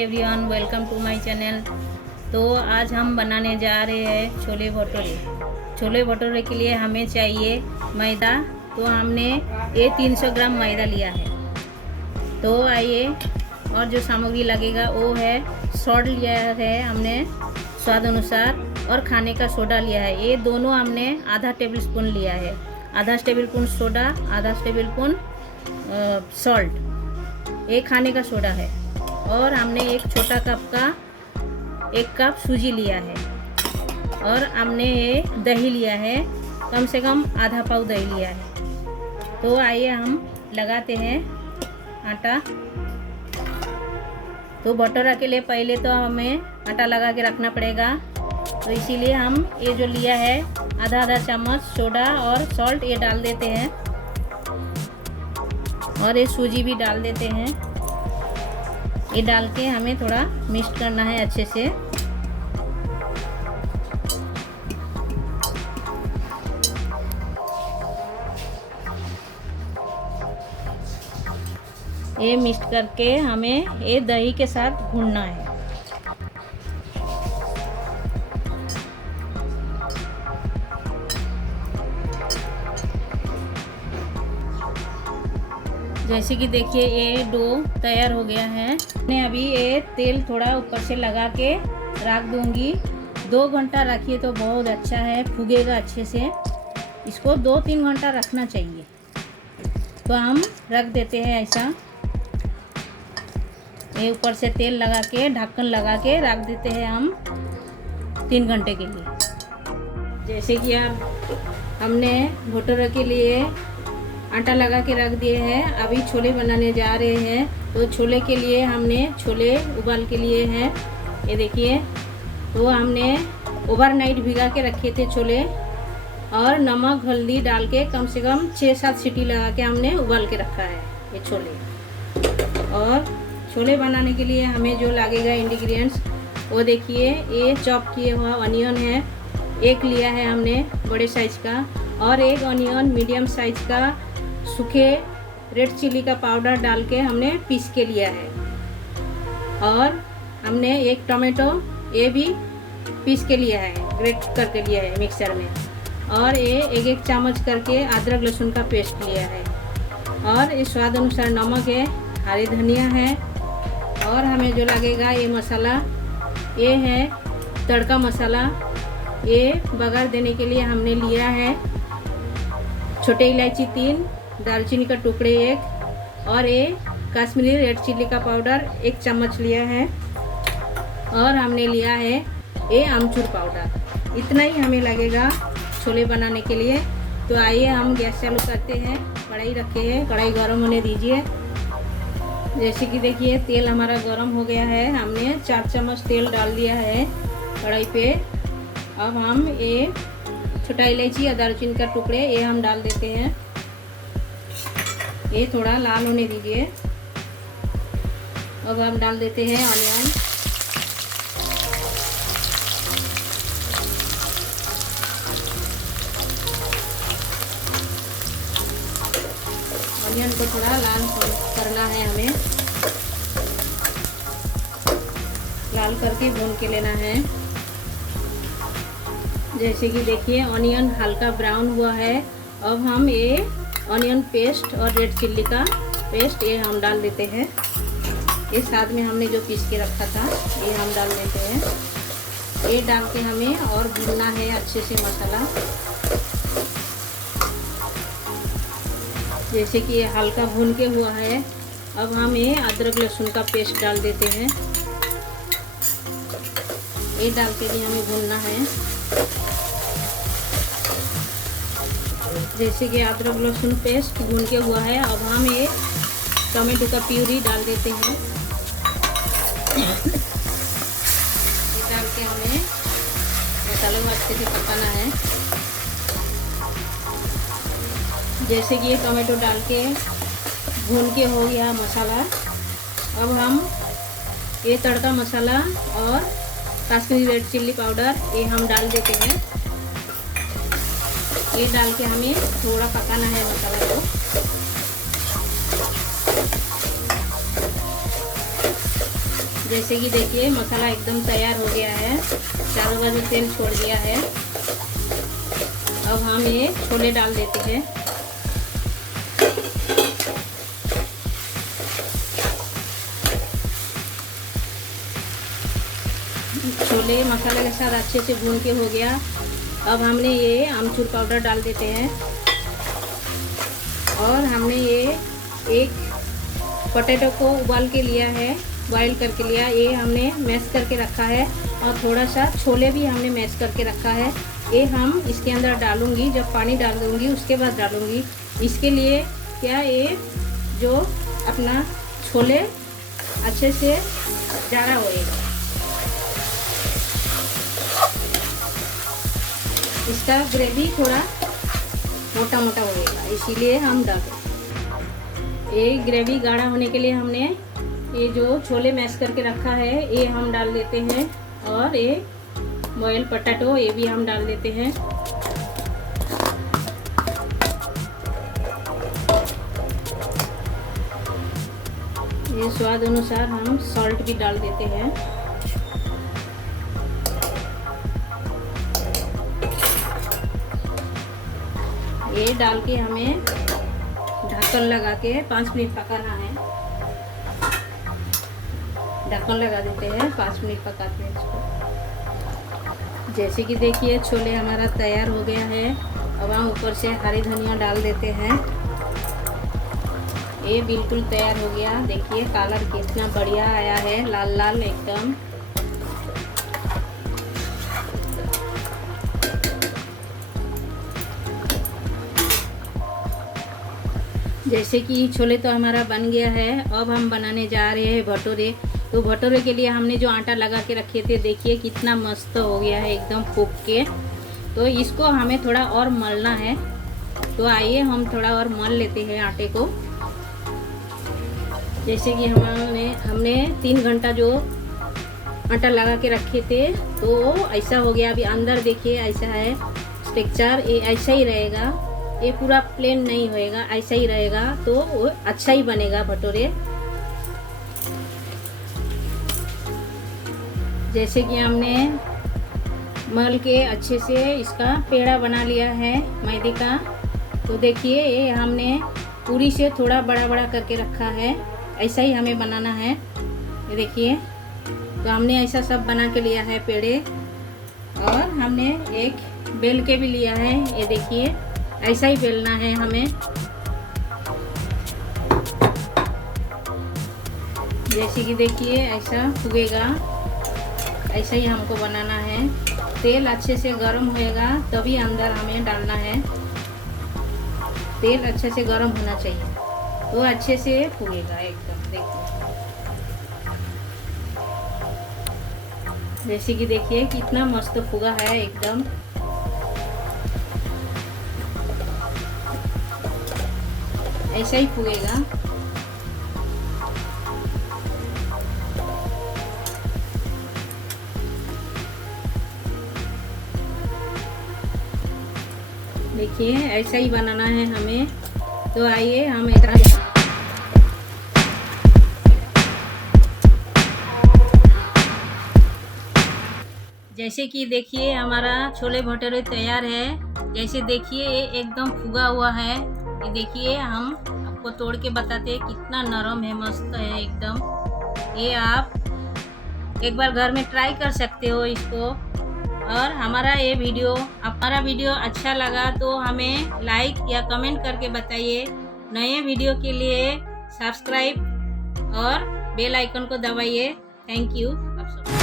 Everyone, welcome to my channel. तो आज हम बनाने जा रहे हैं छोले भटूरे। छोले भटूरे के लिए हमें चाहिए मैदा। तो हमने ये 300 ग्राम मैदा लिया है। तो आइए, और जो सामग्री लगेगा वो है सॉल्ट लिया है हमने स्वाद अनुसार, और खाने का सोडा लिया है। ये दोनों हमने आधा टेबल स्पून लिया है। आधा टेबल स्पून सोडा, आधा टेबल स्पून सॉल्ट, एक खाने का सोडा है। और हमने एक छोटा कप का 1 कप सूजी लिया है। और हमने ये दही लिया है, कम से कम आधा पाव दही लिया है। तो आइए हम लगाते हैं आटा। तो भटूरा के लिए पहले तो हमें आटा लगा के रखना पड़ेगा। तो इसीलिए हम ये जो लिया है आधा आधा चम्मच सोडा और सॉल्ट ये डाल देते हैं, और ये सूजी भी डाल देते हैं। ये डाल के हमें थोड़ा मिक्स करना है अच्छे से। ये मिक्स करके हमें ये दही के साथ भूनना है। जैसे कि देखिए ये डो तैयार हो गया है। मैं अभी ये तेल थोड़ा ऊपर से लगा के रख दूंगी। 2 घंटा रखिए तो बहुत अच्छा है, फूगेगा अच्छे से। इसको 2-3 घंटा रखना चाहिए। तो हम रख देते हैं ऐसा। ये ऊपर से तेल लगा के ढक्कन लगा के रख देते हैं हम 3 घंटे के लिए। जैसे कि अब हमने भटूरे के लिए आटा लगा के रख दिए हैं। अभी छोले बनाने जा रहे हैं। तो छोले के लिए हमने छोले उबाल के लिए हैं, ये देखिए। तो हमने ओवरनाइट भिगा के रखे थे छोले, और नमक हल्दी डाल के कम से कम 6-7 सीटी लगा के हमने उबाल के रखा है ये छोले। और छोले बनाने के लिए हमें जो लगेगा इंग्रेडिएंट्स वो देखिए। ये चॉप किया हुआ अनियन है, एक लिया है हमने बड़े साइज का, और एक अनियन मीडियम साइज का सूखे रेड चिल्ली का पाउडर डाल के हमने पीस के लिया है। और हमने एक टमाटो ये भी पीस के लिया है, ग्रेट करके लिया है मिक्सर में। और ये 1-1 चम्मच करके अदरक लहसुन का पेस्ट लिया है। और ये स्वाद अनुसार नमक है, हरी धनिया है। और हमें जो लगेगा ये मसाला, ये है तड़का मसाला। ये बघार देने के लिए हमने लिया है छोटे इलायची 3, दालचीनी का टुकड़े 1, और ये कश्मीरी रेड चिल्ली का पाउडर 1 चम्मच लिया है। और हमने लिया है ये आमचूर पाउडर। इतना ही हमें लगेगा छोले बनाने के लिए। तो आइए हम गैस चालू करते हैं। कढ़ाई रखे हैं, कढ़ाई गर्म होने दीजिए। जैसे कि देखिए तेल हमारा गर्म हो गया है। हमने 4 चम्मच तेल डाल दिया है कढ़ाई पे। अब हम ये छोटा इलायची या दालचीनी का टुकड़े ये हम डाल देते हैं। ये थोड़ा लाल होने दीजिए। अब हम डाल देते हैं ऑनियन। ऑनियन को थोड़ा लाल करना है हमें, लाल करके भून के लेना है। जैसे कि देखिए ऑनियन हल्का ब्राउन हुआ है। अब हम ये ऑनियन पेस्ट और रेड चिल्ली का पेस्ट ये हम डाल देते हैं। ये साथ में हमने जो पीस के रखा था ये हम डाल देते हैं। ये डाल के हमें और भूनना है अच्छे से मसाला। जैसे कि ये हल्का भून के हुआ है। अब हम ये अदरक लहसुन का पेस्ट डाल देते हैं। ये डाल के भी हमें भूनना है। जैसे कि अदरक लहसुन पेस्ट भून के हुआ है। अब हम ये टमाटो का प्यूरी डाल देते हैं। ये डाल के हमें मसाले को अच्छे से पकाना है। जैसे कि ये टमाटो डाल के भून के हो गया मसाला। अब हम ये तड़का मसाला और कश्मीरी रेड चिल्ली पाउडर ये हम डाल देते हैं। ये डाल के हमें थोड़ा पकाना है मसाला को। जैसे कि देखिए मसाला एकदम तैयार हो गया है, चारों बाजू तेल छोड़ दिया है। अब हम ये छोले डाल देते हैं। छोले मसाले के साथ अच्छे से भून के हो गया। अब हमने ये आमचूर पाउडर डाल देते हैं और हमने ये एक पोटैटो को उबाल के लिया है, बॉयल करके लिया, ये हमने मैश करके रखा है और थोड़ा सा छोले भी हमने मैश करके रखा है। ये हम इसके अंदर डालूंगी, जब पानी डाल दूंगी उसके बाद डालूंगी। इसके लिए क्या, ये जो अपना छोले अच्छे से जारा होएगा, इसका ग्रेवी थोड़ा मोटा मोटा होएगा, इसीलिए हम डालें। ये ग्रेवी गाढ़ा होने के लिए हमने ये जो छोले मैश करके रखा है ये हम डाल देते हैं और ये बॉयल पोटैटो ये भी हम डाल देते हैं। ये स्वाद अनुसार हम सॉल्ट भी डाल देते हैं। ये डाल के हमें ढक्कन लगा के 5 मिनट पकाना है। ढक्कन लगा देते हैं, 5 मिनट पकाते हैं इसको। जैसे कि देखिए छोले हमारा तैयार हो गया है। अब हम ऊपर से हरी धनिया डाल देते हैं। ये बिल्कुल तैयार हो गया। देखिए कलर कितना बढ़िया आया है, लाल लाल एकदम। जैसे कि छोले तो हमारा बन गया है। अब हम बनाने जा रहे हैं भटूरे। तो भटूरे के लिए हमने जो आटा लगा के रखे थे, देखिए कितना मस्त हो गया है एकदम फूक के। तो इसको हमें थोड़ा और मलना है। तो आइए हम थोड़ा और मल लेते हैं आटे को। जैसे कि हमने 3 घंटा जो आटा लगा के रखे थे तो ऐसा हो गया। अभी अंदर देखिए ऐसा है टेक्सचर, ये ऐसा ही रहेगा, ये पूरा प्लेन नहीं होएगा, ऐसा ही रहेगा तो वो अच्छा ही बनेगा भटूरे। जैसे कि हमने मल के अच्छे से इसका पेड़ा बना लिया है मैदे का। तो देखिए ये हमने पूरी से थोड़ा बड़ा बड़ा करके रखा है, ऐसा ही हमें बनाना है। ये देखिए, तो हमने ऐसा सब बना के लिया है पेड़े। और हमने एक बेल के भी लिया है, ये देखिए ऐसा ही बेलना है हमें। जैसे कि देखिए ऐसा फूगेगा, ऐसा ही हमको बनाना है। तेल अच्छे से गर्म होएगा तभी अंदर हमें डालना है। तेल अच्छे से गर्म होना चाहिए तो अच्छे से फूगेगा एकदम। देखिए जैसे कि देखिए कितना मस्त फूगा है एकदम। ऐसा ही फूगेगा। देखिए ऐसा ही बनाना है हमें। तो आइए हम इतना जैसे कि देखिए हमारा छोले भटूरे तैयार है। जैसे देखिए ये एकदम फूगा हुआ है। ये देखिए हम आपको तोड़ के बताते हैं कितना नरम है, मस्त है एकदम। ये आप एक बार घर में ट्राई कर सकते हो इसको। और हमारा वीडियो अच्छा लगा तो हमें लाइक या कमेंट करके बताइए। नए वीडियो के लिए सब्सक्राइब और बेल आइकन को दबाइए। थैंक यू आप सब।